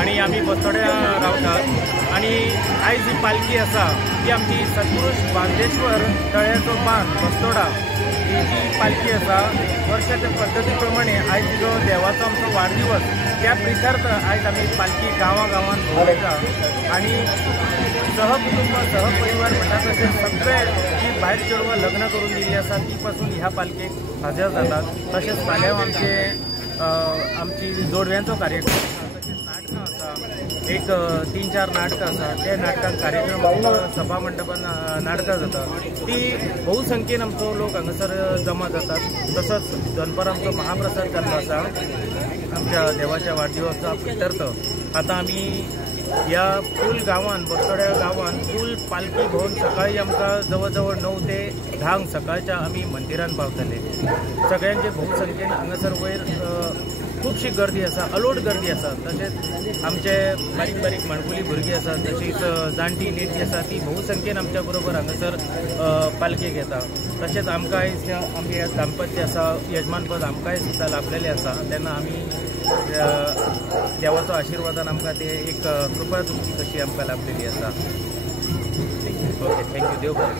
आणि आम्ही बस्तोड्या रावतात आणि आयज ही पालखी आसा ती आमची सत्पुरुष बांदेश्वर तळ्याचो बांद बस्तोडा ही जी पालखी आसा वर्षाच्या पद्धती प्रमाणे आयज जो देवाचो आमचो वाढदिवस त्या प्रितार्थ आयज आमी पालखी गांवांत भोंवयता आणि सहकुटुंब सहपरिवार म्हणटा तशें सगळे जी भायर चेडवां लग्न करून दिल्ली आसा ती पासून ह्या पालखेक हजर जातात। तशेंच फाल्यां आमची जोडव्यांचो कार्यक्रम तशेंच नाटकां आसा एक 3-4 नाटकां आसा त्या नाटकांत कार्यक्रम सभा मंडपान नाटकां जातात ती बहुसंख्येन आमचो लोक हांगासर जमा जातात। तसोच दनपार आमचो महाप्रसाद जाल्लो आसा आमच्या देवाच्या वाढदिवसाच्या प्रित्यर्थ। आता आमी या फूल गांवांत बस्तोड्या गांवांत फूल पालखी भोवन सकाळी आमकां जवळ जवळ 9 ते 10 सकाळच्या आमी मंदिरांत पावतले। सगळ्यांचे बहुसंख्येन हांगासर वयर खूबशी गर्दी आसा, अलोट गर्दी आसा। तशेंच आमचे बारीक बारीक माणकुली भुरगीं आसात, तशीच जाणटी नेटी आसा ती बहुसंख्येन आमच्या बरोबर हांगासर पालखेक येता। तशेंच आमकां आयज आमी दाम्पत्य आसा यजमानपद आमकांय सुद्दां लाभलेलें आसा तेन्ना आमी देवाचो आशिर्वादान आमकां ते एक कृपा तुमची कशी आमकां लाभलेली आसा। ओके, थँक्यू, देव बरें।